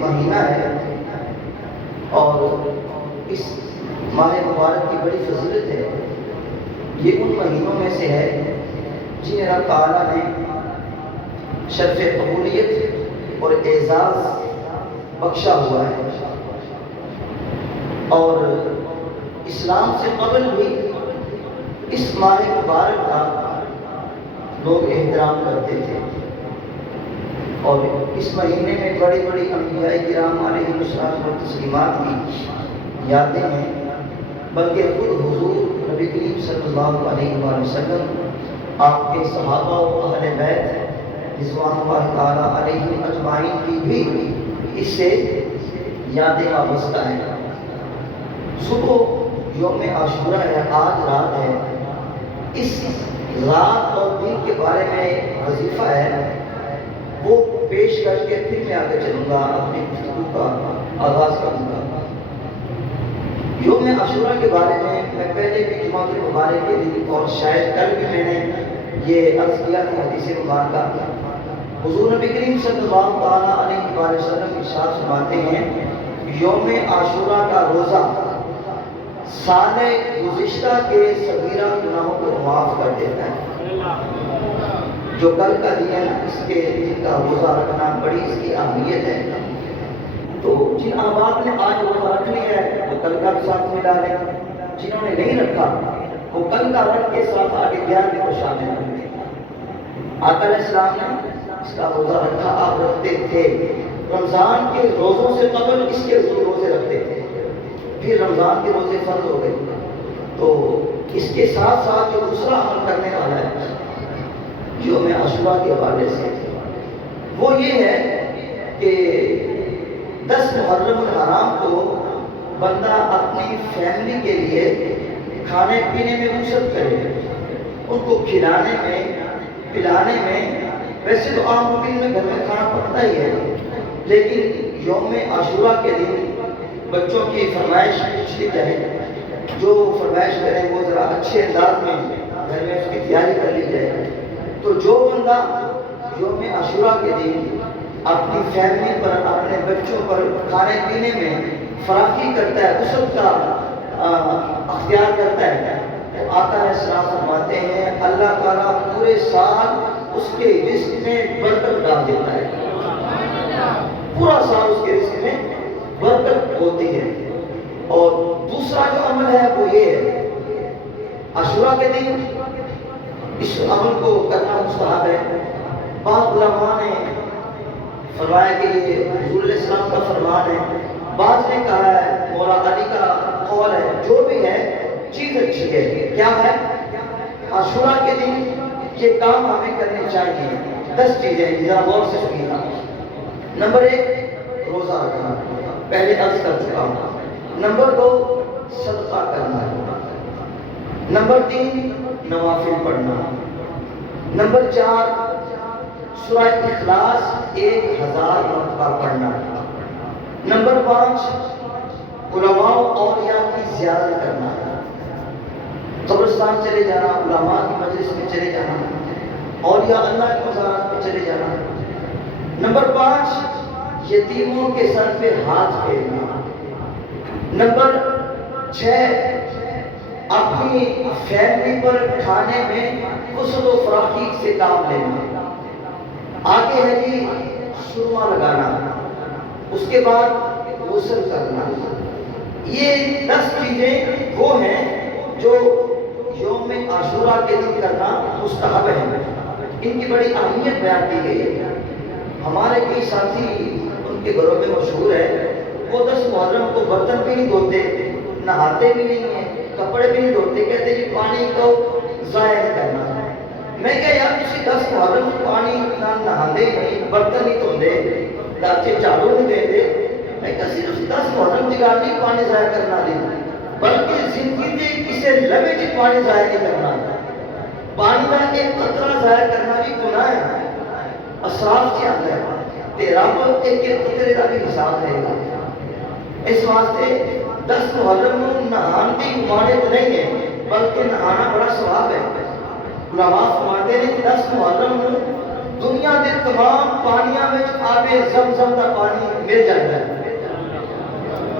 مہینہ ہے اور اس ماہ مبارک کی بڑی فضیلت ہے. یہ ان مہینوں میں سے ہے جنہیں رب تعالیٰ نے شرف قبولیت اور اعزاز بخشا ہوا ہے. اور اسلام سے قبل بھی اس ماہ مبارک کا لوگ احترام کرتے تھے اور اس مہینے میں بڑی بڑی انبیاء کرام علیہ السلام و تسلیمات کی یادیں ہیں. بلکہ خود حضور نبی کریم صلی اللہ علیہ وآلہ وسلم، آپ کے صحابہ و اہل بیت رضوان اللہ تعالیٰ علیہ اجمعین کی بھی اس سے یادیں وابستہ ہیں. صبح یوم عاشورہ ہے، آج رات ہے. اس رات اور دن کے بارے میں وظیفہ ہے، وہ پیش کر کے پھر میں آگے چلوں گا، اپنی گفتگو کا آغاز کروں گا. یوم عاشورہ کے بارے میں پہلے بھی جمعہ کے مبارک کے دن اور شاید کل بھی میں نے یہ عرض کیا تھا حدیث مبارکہ. حضور نبی کریم صلی اللہ تعالیٰ علیہ وآلہ وسلم ارشاد فرماتے ہیں یوم عاشورہ کا روزہ سال گزشتہ کے صغیرہ گناہوں کو معاف کر دیتا ہے. جو کل کا دن ہے اس کے دن کا روزہ رکھنا بڑی اس کی اہمیت ہے. تو جن احباب نے آج روزہ رکھ لیا ہے وہ کل کا بھی ساتھ میں ڈالیں، جنہوں نے نہیں رکھا وہ کل کا رکھ کے ساتھ آگے 11 کو شامل کریں. آقا علیہ السلام نے اس کا روزہ رکھا، آپ رکھتے تھے. رمضان کے روزوں سے قبل اس کے روزے رکھتے تھے، پھر رمضان کے روزے فرض ہو گئے. تو اس کے ساتھ ساتھ جو دوسرا عمل کرنے والا ہے یوم عاشورہ کے حوالے سے وہ یہ ہے کہ 10 محرم الحرام کو بندہ اپنی فیملی کے لیے کھانے پینے میں وسعت کرے، ان کو کھلانے میں پلانے میں. ویسے تو عام روٹین میں گھر میں کھانا پکتا ہی ہے، لیکن یوم عاشورہ کے دن بچوں کی فرمائش پوچھ لی جائے، جو فرمائش کریں وہ ذرا اچھے انداز میں گھر میں اس کی تیاری کر لی جائے. تو جو بندہ یوم عاشورہ کے دن اپنی فیملی پر اپنے بچوں پر کھانے پینے میں فراخی کرتا ہے، وسعت کا اختیار کرتا ہے، تو آقا علیہ السلام فرماتے ہیں اللہ تعالیٰ پورے سال اس کے رزق میں برکت ڈال دیتا ہے. پورا سال اس کے رزق میں برکت ہوتی ہے. اور دوسرا جو عمل ہے وہ یہ ہے عاشورہ کے دن اس عمل کو کرنا مستحب ہے. بعض علماء نے فرمایا کہ یہ حضور علیہ السلام کا فرمان ہے، بعض نے کہا ہے مولا علی کا قول ہے. جو بھی ہے چیز اچھی ہے. کیا ہے؟ عاشورہ کے دن یہ کام ہمیں کرنے چاہیے. 10 چیزیں ذرا غور سے سنیے. نمبر 1 روزہ رکھنا، پہلے عرض کر چکا ہوں. نمبر 2 صدقہ کرنا. نمبر 3 نوافل پڑھنا. نمبر 4 سورہ اخلاص 1000 مرتبہ پڑھنا. نمبر 5 علماء و اولیاء کی زیارت کرنا، قبرستان چلے جانا، علماء کی مجلس میں چلے جانا، اولیاء اللہ کی مزارات میں چلے جانا. نمبر 5 یتیموں کے سر پہ ہاتھ پھیرنا. نمبر 6 اپنی فیملی پر کھانے میں وسعت و فراخی سے کام لینا. آگے ہے جی سرما لگانا، اس کے بعد غسل کرنا. یہ 10 چیزیں وہ ہیں جو یوم عاشورہ کے دن کرنا مستحب ہے. ان کی بڑی اہمیت بیان کی گئی ہے. ہمارے کئی ساتھی ان کے گھروں میں مشہور ہے وہ 10 محرم کو برتن بھی نہیں دھوتے، نہاتے بھی نہیں ہیں، کپڑے بھی نہیں دھوتے. کہتے جی پانی کو ضائع کرنا. میں کہا یار تسی 10 محرم کو پانی نہ نہاندے نہیں، برتن نہیں دھوندے، داچے جھاڑو نہیں دیندے. میں کہا صرف 10 محرم دی گل نہیں پانی ضائع کرنا دی، بلکہ زندگی دے کسے لمحے چ پانی ضائع نہیں کرنا. پانی کا ایک قطرہ ضائع کرنا بھی گناہ ہے، اسراف سے آتا ہے. تے رب ایک قطرے کا بھی حساب لے گا. اس واسطے 10 محرم نہان کی ممانعت نہیں ہے، بلکہ نہانا بڑا ثواب ہے. علماء فرماتے ہیں کہ 10 محرم دنیا کے تمام پانیاں میں آگ آبِ زمزم کا پانی مل جاتا ہے۔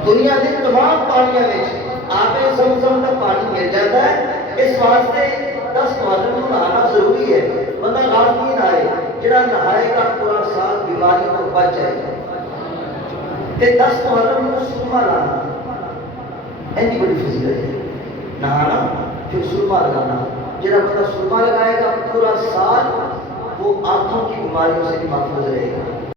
دنیا کے تمام پانیوں میں آبِ زمزم کا پانی مل جاتا ہے۔ اس واسطے 10 محرم کو نہانا ضروری ہے۔ بندہ لازمی نہائے، جڑا نہائے گا پورا سال بیماریوں کو بچ جائے گا۔ 10 محرم کو سرما لانا ایسی بڑی فضیلت ہے، نہانا پھر سرما لگانا۔ جڑا بندہ سرما لگائے گا پورا سال وہ آنکھوں کی بیماریوں سے بھی محفوظ رہے گا۔